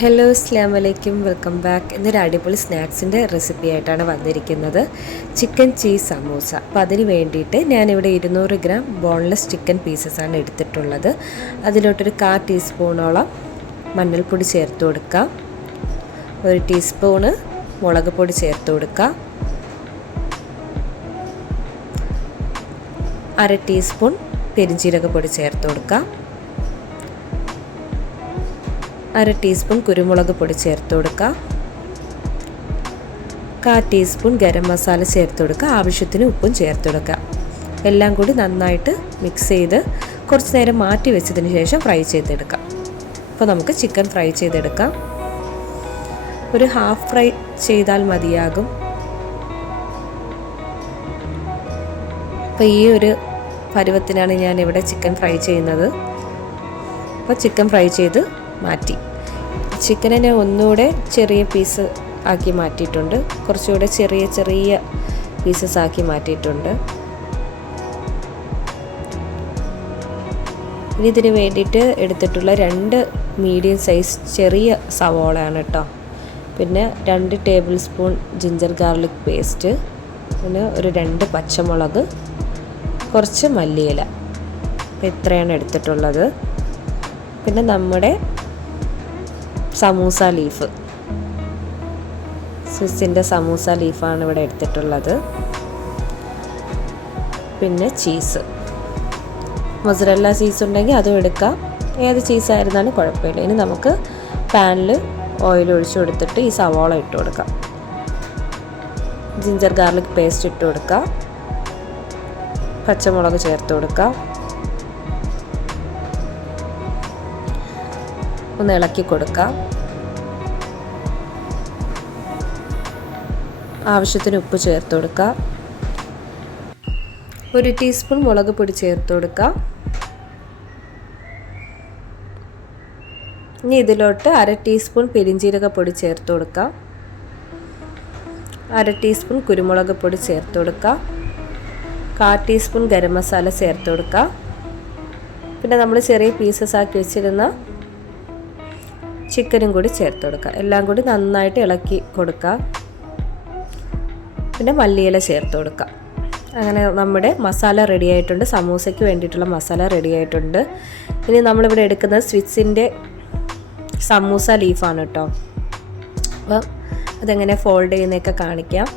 Hello അസ്സലാമു അലൈക്കും, welcome back. ഇന്നൊരു അടിപൊളി സ്നാക്സിൻ്റെ റെസിപ്പി ആയിട്ടാണ് വന്നിരിക്കുന്നത്, ചിക്കൻ ചീസ് സമൂസ. അപ്പോൾ അതിന് വേണ്ടിയിട്ട് ഞാനിവിടെ 200 ഗ്രാം ബോൺലെസ് ചിക്കൻ പീസസാണ് എടുത്തിട്ടുള്ളത്. അതിലോട്ടൊരു 1/4 ടീസ്പൂണോളം മഞ്ഞൾപ്പൊടി ചേർത്ത് കൊടുക്കുക, 1 ടീസ്പൂണ് മുളക് പൊടി ചേർത്ത് കൊടുക്കുക, 1/2 ടീസ്പൂൺ പെരിഞ്ജീരകപ്പൊടി ചേർത്ത് കൊടുക്കുക, 1/2 ടീസ്പൂൺ കുരുമുളക് പൊടി ചേർത്ത് കൊടുക്കുക, 1/4 ടീസ്പൂൺ ഗരം മസാല ചേർത്ത് കൊടുക്കുക, ആവശ്യത്തിന് ഉപ്പും ചേർത്ത് കൊടുക്കുക. എല്ലാം കൂടി നന്നായിട്ട് മിക്സ് ചെയ്ത് കുറച്ച് നേരം മാറ്റി വെച്ചതിന് ശേഷം ഫ്രൈ ചെയ്തെടുക്കാം. അപ്പോൾ നമുക്ക് ചിക്കൻ ഫ്രൈ ചെയ്തെടുക്കാം. ഒരു ഹാഫ് ഫ്രൈ ചെയ്താൽ മതിയാകും. അപ്പോൾ ഈ ഒരു പരുവത്തിനാണ് ഞാനിവിടെ ചിക്കൻ ഫ്രൈ ചെയ്യുന്നത്. അപ്പോൾ ചിക്കൻ ഫ്രൈ ചെയ്ത് മാറ്റി. ചിക്കനെ ഞാൻ ഒന്നുകൂടെ ചെറിയ പീസ് ആക്കി മാറ്റിയിട്ടുണ്ട്, കുറച്ചുകൂടെ ചെറിയ ചെറിയ പീസസ് ആക്കി മാറ്റിയിട്ടുണ്ട്. ഇനി ഇതിന് വേണ്ടിയിട്ട് എടുത്തിട്ടുള്ള 2 മീഡിയം സൈസ് ചെറിയ സവോളയാണ് കേട്ടോ. പിന്നെ 2 table spoon ginger garlic paste, പിന്നെ ഒരു 2 പച്ചമുളക്, കുറച്ച് മല്ലിയില. അപ്പോൾ ഇത്രയാണ് എടുത്തിട്ടുള്ളത്. പിന്നെ നമ്മുടെ സമൂസ ലീഫ്, സ്വിസിൻ്റെ സമൂസ ലീഫാണ് ഇവിടെ എടുത്തിട്ടുള്ളത്. പിന്നെ ചീസ്, മൊസറല്ല ചീസ് ഉണ്ടെങ്കിൽ അതും എടുക്കാം, ഏത് ചീസായിരുന്നാലും കുഴപ്പമില്ല. ഇനി നമുക്ക് പാനിൽ ഓയിൽ ഒഴിച്ചു കൊടുത്തിട്ട് ഈ സവാള ഇട്ട് കൊടുക്കാം, ജിഞ്ചർ ഗാർലിക് പേസ്റ്റ് ഇട്ട് കൊടുക്കാം, പച്ചമുളക് ചേർത്ത് കൊടുക്കാം, ഒന്ന് ഇളക്കി കൊടുക്കാം. ആവശ്യത്തിന് ഉപ്പ് ചേർത്ത് കൊടുക്കാം, 1 ടീസ്പൂൺ മുളക് പൊടി ചേർത്ത് കൊടുക്കാം. ഇനി ഇതിലോട്ട് 1/2 ടീസ്പൂൺ പെരിഞ്ജീരകപ്പൊടി ചേർത്ത് കൊടുക്കാം, 1/2 ടീസ്പൂൺ കുരുമുളക് പൊടി ചേർത്ത് കൊടുക്കാം, 1/4 ടീസ്പൂൺ ഗരം മസാല ചേർത്ത് കൊടുക്കാം. പിന്നെ നമ്മൾ ചെറിയ പീസസ് ആക്കി വെച്ചിരുന്ന ചിക്കനും കൂടി ചേർത്ത് കൊടുക്കുക. എല്ലാം കൂടി നന്നായിട്ട് ഇളക്കി കൊടുക്കുക. പിന്നെ മല്ലിയില ചേർത്ത് കൊടുക്കുക. അങ്ങനെ നമ്മുടെ മസാല റെഡി ആയിട്ടുണ്ട്, സമൂസയ്ക്ക് വേണ്ടിയിട്ടുള്ള മസാല റെഡി ആയിട്ടുണ്ട്. ഇനി നമ്മളിവിടെ എടുക്കുന്നത് സ്വിസിൻ്റെ സമൂസ ലീഫാണ് കേട്ടോ. അപ്പം അതെങ്ങനെ ഫോൾഡ് ചെയ്യുന്നതൊക്കെ കാണിക്കാം.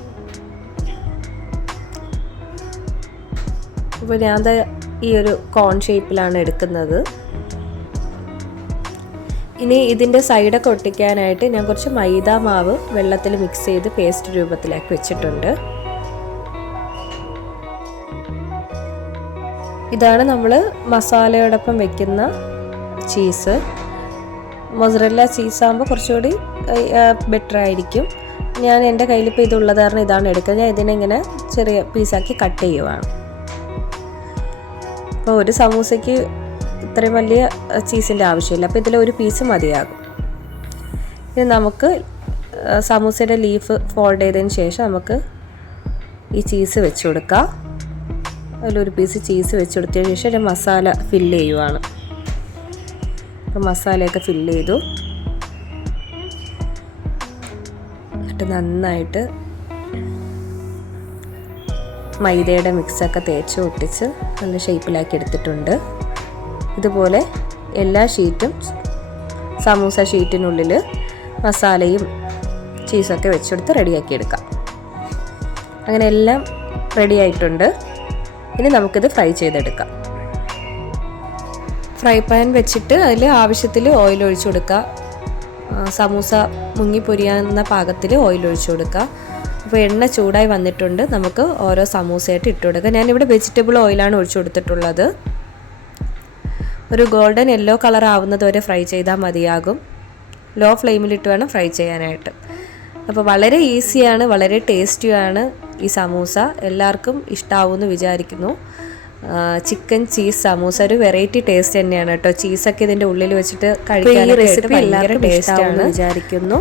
അപ്പോൾ ഞാൻ ഈ ഒരു കോൺ ഷേപ്പിലാണ് എടുക്കുന്നത്. ഇനി ഇതിൻ്റെ സൈഡൊക്കെ ഒട്ടിക്കാനായിട്ട് ഞാൻ കുറച്ച് മൈദ മാവ് വെള്ളത്തിൽ മിക്സ് ചെയ്ത് പേസ്റ്റ് രൂപത്തിലാക്കി വെച്ചിട്ടുണ്ട്. ഇതാണ് നമ്മൾ മസാലയോടൊപ്പം വെക്കുന്ന ചീസ്. മൊസറല്ല ചീസാകുമ്പോൾ കുറച്ചുകൂടി ബെറ്റർ ആയിരിക്കും. ഞാൻ എൻ്റെ കയ്യിലിപ്പോൾ ഇതുള്ളത് കാരണം ഇതാണ് എടുക്കുന്നത്. ഞാൻ ഇതിനെ ചെറിയ പീസാക്കി കട്ട് ചെയ്യുവാണ്. അപ്പോൾ ഒരു സമൂസയ്ക്ക് ഇത്രയും വലിയ ചീസിൻ്റെ ആവശ്യമില്ല, അപ്പോൾ ഇതിലൊരു പീസ് മതിയാകും. ഇനി നമുക്ക് സമൂസയുടെ ലീഫ് ഫോൾഡ് ചെയ്തതിന് ശേഷം നമുക്ക് ഈ ചീസ് വെച്ച് കൊടുക്കാം. അതിലൊരു പീസ് ചീസ് വെച്ച് കൊടുത്തതിന് ശേഷം ഒരു മസാല ഫില്ല് ചെയ്യുവാണ്. അപ്പോൾ മസാലയൊക്കെ ഫില്ല് ചെയ്തു. എന്നിട്ട് നന്നായിട്ട് മൈദയുടെ മിക്സൊക്കെ തേച്ച് ഒട്ടിച്ച് നല്ല ഷേപ്പിലാക്കി എടുത്തിട്ടുണ്ട്. ഇതുപോലെ എല്ലാ ഷീറ്റും സമൂസ ഷീറ്റിനുള്ളിൽ മസാലയും ചീസൊക്കെ വെച്ചെടുത്ത് റെഡിയാക്കി എടുക്കാം. അങ്ങനെ എല്ലാം റെഡി ആയിട്ടുണ്ട്. ഇനി നമുക്കിത് ഫ്രൈ ചെയ്തെടുക്കാം. ഫ്രൈ പാൻ വെച്ചിട്ട് അതിൽ ആവശ്യത്തിൽ ഓയിൽ ഒഴിച്ചു കൊടുക്കുക. സമൂസ മുങ്ങി പൊരിയാവുന്ന പാകത്തിൽ ഓയിൽ ഒഴിച്ചു കൊടുക്കുക. അപ്പോൾ എണ്ണ ചൂടായി വന്നിട്ടുണ്ട്. നമുക്ക് ഓരോ സമൂസയായിട്ട് ഇട്ട് കൊടുക്കുക. ഞാനിവിടെ വെജിറ്റബിൾ ഓയിലാണ് ഒഴിച്ചു കൊടുത്തിട്ടുള്ളത്. ഒരു ഗോൾഡൻ യെല്ലോ കളർ ആവുന്നത് വരെ ഫ്രൈ ചെയ്താൽ മതിയാകും. ലോ ഫ്ലെയിമിലിട്ട് വേണം ഫ്രൈ ചെയ്യാനായിട്ട്. അപ്പോൾ വളരെ ഈസിയാണ്, വളരെ ടേസ്റ്റിയാണ് ഈ സമൂസ. എല്ലാവർക്കും ഇഷ്ടമാവുമെന്ന് വിചാരിക്കുന്നു. ചിക്കൻ ചീസ് സമൂസ ഒരു വെറൈറ്റി ടേസ്റ്റ് തന്നെയാണ് കേട്ടോ. ചീസൊക്കെ ഇതിൻ്റെ ഉള്ളിൽ വെച്ചിട്ട് കഴിക്കാൻ ഈ റെസിപ്പി എല്ലാവർക്കും ടേസ്റ്റാണെന്ന് വിചാരിക്കുന്നു.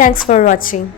Thanks for watching.